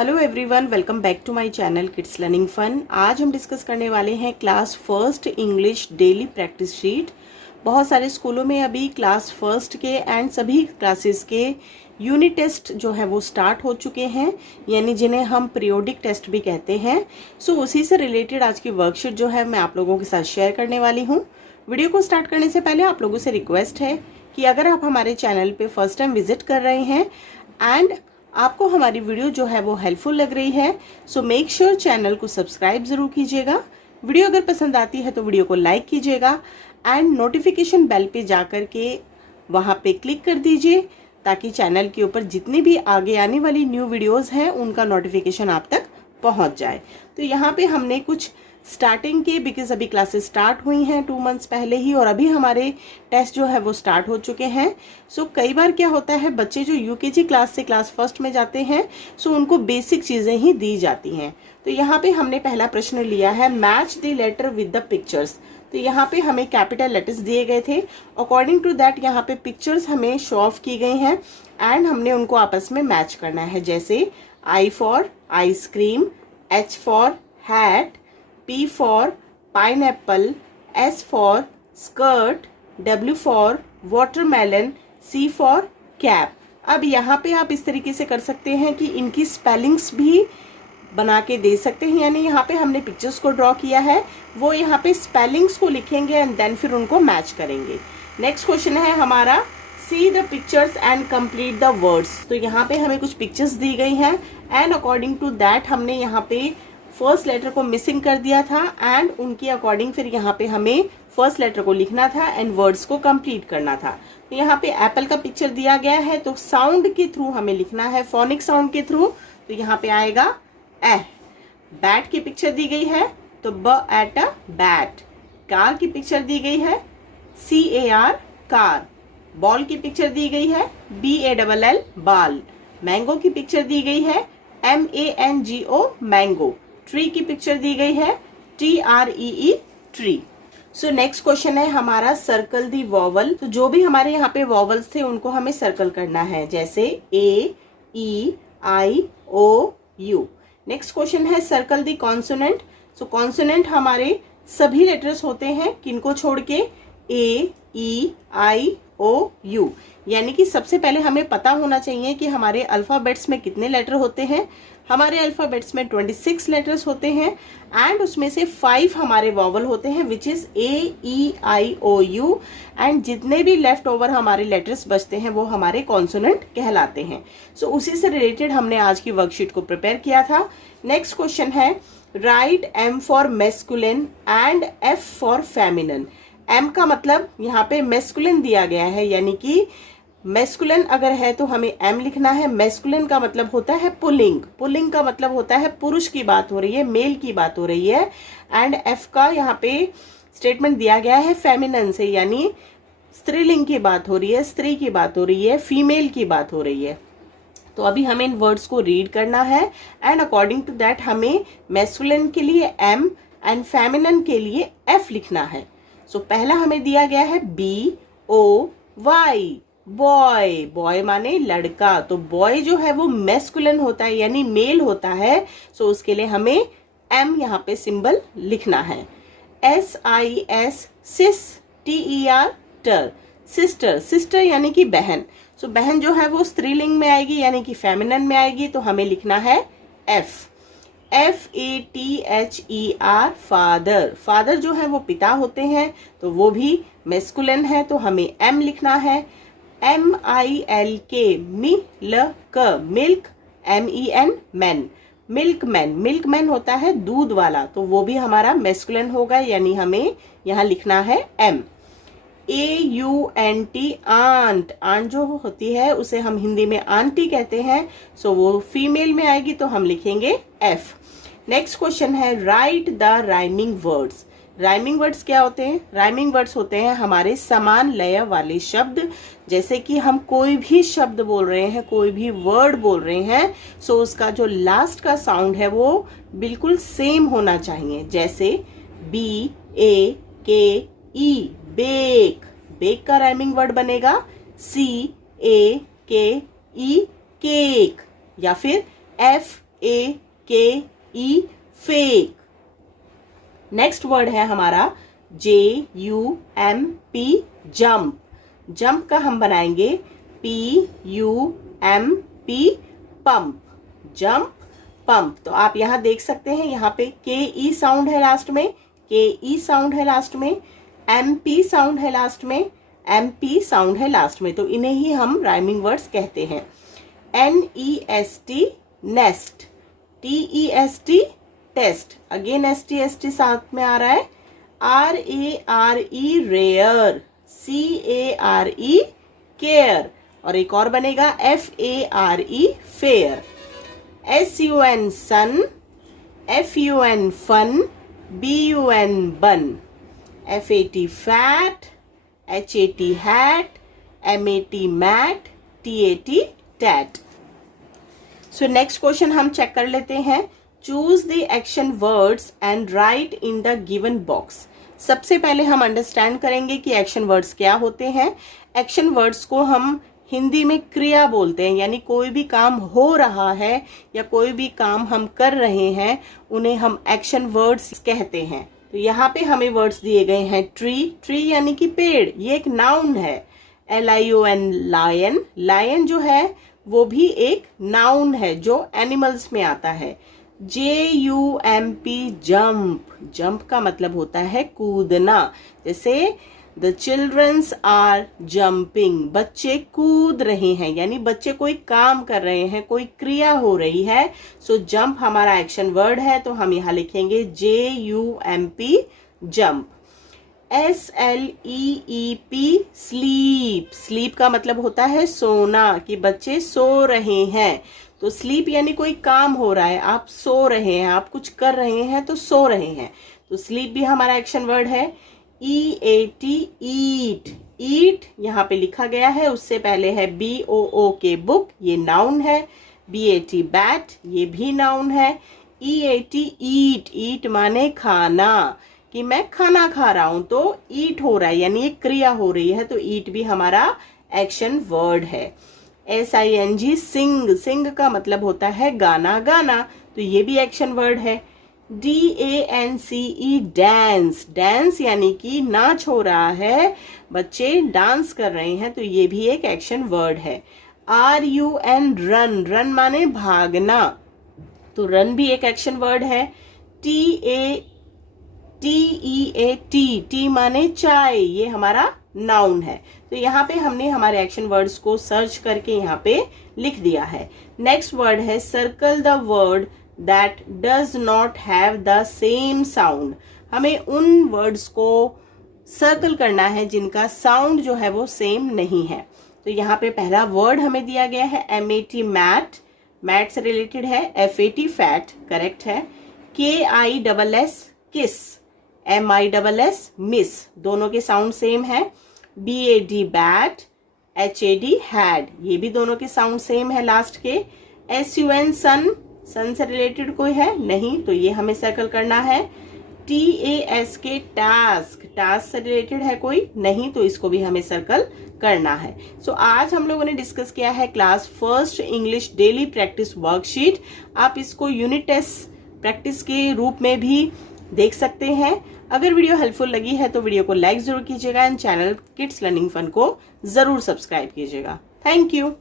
Hello everyone, welcome back to my channel kids learning fun. आज हम discuss करने वाले हैं class first English daily practice sheet. बहुत सारे स्कूलों में अभी क्लास फर्स्ट के एंड सभी क्लासेस के यूनिट टेस्ट जो है वो स्टार्ट हो चुके हैं, यानी जिन्हें हम पीरियोडिक टेस्ट भी कहते हैं। सो उसी से रिलेटेड आज की वर्कशीट जो है मैं आप लोगों के साथ शेयर करने वाली हूँ। वीडियो को स्टार्ट करने से पहले आप लोगों से रिक्वेस्ट है कि अगर आप हमारे चैनल पे फर्स्ट टाइम विजिट कर रहे हैं एंड आपको हमारी वीडियो जो है वो हेल्पफुल लग रही है, सो मेक श्योर चैनल को सब्सक्राइब जरूर कीजिएगा। वीडियो अगर पसंद आती है तो वीडियो को लाइक कीजिएगा एंड नोटिफिकेशन बेल पे जाकर के वहां पे क्लिक कर दीजिए ताकि चैनल के ऊपर जितनी भी आगे आने वाली न्यू वीडियोस हैं उनका नोटिफिकेशन आप तक पहुंच जाए। तो यहाँ पे हमने कुछ स्टार्टिंग के, बिकॉज अभी क्लासेस स्टार्ट हुई हैं 2 मंथ्स पहले ही और अभी हमारे टेस्ट जो है वो स्टार्ट हो चुके हैं। सो कई बार क्या होता है, बच्चे जो यूकेजी क्लास से क्लास फर्स्ट में जाते हैं सो उनको बेसिक चीज़ें ही दी जाती हैं। तो यहाँ पे हमने पहला प्रश्न लिया है, match the letter with the pictures. तो यहाँ पे हमें कैपिटल लेटर्स दिए गए थे, अकॉर्डिंग टू दैट यहाँ पे पिक्चर्स हमें शो ऑफ की गई हैं एंड हमने उनको आपस में मैच करना है। जैसे I for ice cream, H for hat, P for pineapple, S for skirt, W for watermelon, C for cap। अब यहाँ पे आप इस तरीके से कर सकते हैं कि इनकी स्पेलिंग्स भी बना के दे सकते हैं, यानी यहाँ पे हमने पिक्चर्स को ड्रॉ किया है, वो यहाँ पे स्पेलिंग्स को लिखेंगे एंड देन फिर उनको मैच करेंगे। नेक्स्ट क्वेश्चन है हमारा, see the pictures and complete the words. तो यहाँ पे हमें कुछ पिक्चर्स दी गई हैं एंड अकॉर्डिंग टू दैट हमने यहाँ पे फर्स्ट लेटर को मिसिंग कर दिया था एंड उनके अकॉर्डिंग फिर यहाँ पे हमें फर्स्ट लेटर को लिखना था एंड वर्ड्स को कंप्लीट करना था। तो यहाँ पे एप्पल का पिक्चर दिया गया है तो साउंड के थ्रू हमें लिखना है, फोनिक साउंड के थ्रू। तो यहाँ पे आएगा ए। बैट की पिक्चर दी गई है तो ब एट अ बैट। कार की पिक्चर दी गई है CAR कार। बॉल की पिक्चर दी गई है BALL बाल। मैंगो की पिक्चर दी गई है MANGO मैंगो। ट्री की पिक्चर दी गई है TREE ट्री। सो नेक्स्ट क्वेश्चन है हमारा, सर्कल दी वॉवल। तो जो भी हमारे यहाँ पे वॉवल्स थे उनको हमें सर्कल करना है, जैसे A, E, I, O, U। Next question है, सर्कल दी कॉन्सोनेंट। सो कॉन्सोनेंट हमारे सभी लेटर्स होते हैं, किनको छोड़ के A, E, I, O, U। यानी कि सबसे पहले हमें पता होना चाहिए कि हमारे अल्फाबेट्स में कितने लेटर होते हैं। हमारे अल्फाबेट्स में 26 लेटर्स होते हैं एंड उसमें से 5 हमारे वॉवल होते हैं, which is A, E, I, O, U। And जितने भी लेफ्ट ओवर हमारे लेटर्स बचते हैं वो हमारे कॉन्सोनेंट कहलाते हैं। सो उसी से रिलेटेड हमने आज की वर्कशीट को प्रिपेयर किया था। नेक्स्ट क्वेश्चन है, right M for masculine and F for feminine. M का मतलब यहाँ पे मेस्कुलिन दिया गया है, यानी कि मेस्कुलिन अगर है तो हमें M लिखना है। मेस्कुलिन का मतलब होता है पुल्लिंग, पुल्लिंग का मतलब होता है पुरुष की बात हो रही है, मेल की बात हो रही है। एंड F का यहाँ पे स्टेटमेंट दिया गया है फेमिनिन से, यानी स्त्रीलिंग की बात हो रही है, स्त्री की बात हो रही है, फीमेल की बात हो रही है। तो अभी हमें इन वर्ड्स को रीड करना है एंड अकॉर्डिंग टू दैट हमें मेस्कुलिन के लिए M एंड फेमिनिन के लिए F लिखना है। सो पहला हमें दिया गया है BOY, बॉय। बॉय माने लड़का, तो बॉय जो है वो मेस्कुलिन होता है यानी मेल होता है। सो उसके लिए हमें M यहाँ पे सिंबल लिखना है। SIS सिस, TER टर, सिस्टर। सिस्टर यानी कि बहन। सो बहन जो है वो स्त्रीलिंग में आएगी यानी कि फेमिनिन में आएगी, तो हमें लिखना है F। FATHER father. फादर जो है वो पिता होते हैं तो वो भी मेस्कुलिन है, तो हमें M लिखना है। MILK milk, milk MEN man, milk man. Milk man होता है दूध वाला, तो वो भी हमारा मेस्कुलिन होगा, यानी हमें यहाँ लिखना है M। AUNT aunt. आंट जो होती है उसे हम हिंदी में आंटी कहते हैं, सो वो फीमेल में आएगी तो हम लिखेंगे F। नेक्स्ट क्वेश्चन है, right the rhyming words. Rhyming words क्या होते हैं? राइमिंग वर्ड्स होते हैं हमारे समान लय वाले शब्द। जैसे कि हम कोई भी शब्द बोल रहे हैं, कोई भी वर्ड बोल रहे हैं, सो उसका जो लास्ट का साउंड है वो बिल्कुल सेम होना चाहिए। जैसे BAKE बेक। बेक का राइमिंग वर्ड बनेगा CAKE केक, या फिर FAKE, फेक। नेक्स्ट वर्ड है हमारा JUMP, जंप। जंप का हम बनाएंगे PUMP, पंप। Jump, pump. तो आप यहां देख सकते हैं, यहाँ पे KE साउंड है लास्ट में, KE साउंड है लास्ट में, MP साउंड है लास्ट में, MP साउंड है लास्ट में। तो इन्हें ही हम राइमिंग वर्ड्स कहते हैं। NEST, nest. TEST, test. Again ST साथ में आ रहा है। RARE, rare. CARE, care. और एक और बनेगा FARE, fare. SUN, sun. FUN, fun. BUN, bun. FAT, fat. HAT, hat. MAT, mat. TAT, tat. So next question हम चेक कर लेते हैं। Choose the action words and write in the given box. सबसे पहले हम अंडरस्टैंड करेंगे कि action words क्या होते हैं। एक्शन वर्ड्स को हम हिंदी में क्रिया बोलते हैं, यानी कोई भी काम हो रहा है या कोई भी काम हम कर रहे हैं, उन्हें हम एक्शन वर्ड्स कहते हैं। तो यहाँ पे हमें वर्ड्स दिए गए हैं ट्री। ट्री यानी कि पेड़, ये एक नाउन है। LION, lion. लायन जो है वो भी एक नाउन है जो एनिमल्स में आता है। JUMP, jump. जंप का मतलब होता है कूदना। जैसे द चिल्ड्रंस आर जंपिंग, बच्चे कूद रहे हैं, यानी बच्चे कोई काम कर रहे हैं, कोई क्रिया हो रही है। सो जंप हमारा एक्शन वर्ड है, तो हम यहाँ लिखेंगे JUMP, jump. SLEEP, sleep. Sleep का मतलब होता है सोना, कि बच्चे सो रहे हैं। तो स्लीप यानी कोई काम हो रहा है, आप सो रहे हैं, आप कुछ कर रहे हैं तो सो रहे हैं। तो स्लीप भी हमारा एक्शन वर्ड है। EAT, ईट। ईट यहाँ पे लिखा गया है, उससे पहले है BOOK, बुक, ये नाउन है। BAT, बैट, ये भी नाउन है। EAT, ईट। ईट माने खाना, कि मैं खाना खा रहा हूं, तो ईट हो रहा है, यानी एक क्रिया हो रही है, तो ईट भी हमारा एक्शन वर्ड है। SING, सिंग। सिंग का मतलब होता है गाना गाना, तो ये भी एक्शन वर्ड है। DANCE, dance. डांस यानी कि नाच हो रहा है, बच्चे डांस कर रहे हैं, तो ये भी एक एक्शन वर्ड है। RUN, run. रन माने भागना, तो रन भी एक एक्शन वर्ड है। TEAT, टी माने चाय, ये हमारा नाउन है। तो यहाँ पे हमने हमारे एक्शन वर्ड्स को सर्च करके यहाँ पे लिख दिया है। नेक्स्ट वर्ड है circle the word that does not have the same sound. हमें उन वर्ड्स को सर्कल करना है जिनका साउंड जो है वो सेम नहीं है। तो यहाँ पे पहला वर्ड हमें दिया गया है MAT, मैट। मैट से रिलेटेड है। FAT, फैट, करेक्ट है। KISS, किस। MISS, मिस, दोनों के साउंड सेम है। BAD, bat. HAD, हैड, ये भी दोनों के साउंड सेम है लास्ट के। SUN, सन। सन से रिलेटेड कोई है नहीं, तो ये हमें सर्कल करना है। TASK, task. टास्क से रिलेटेड है कोई नहीं, तो इसको भी हमें सर्कल करना है। सो आज हम लोगों ने डिस्कस किया है class first English daily practice worksheet. आप इसको यूनिट टेस्ट प्रैक्टिस के रूप में भी देख सकते हैं। अगर वीडियो हेल्पफुल लगी है तो वीडियो को लाइक जरूर कीजिएगा and channel kids learning fun को जरूर सब्सक्राइब कीजिएगा। Thank you.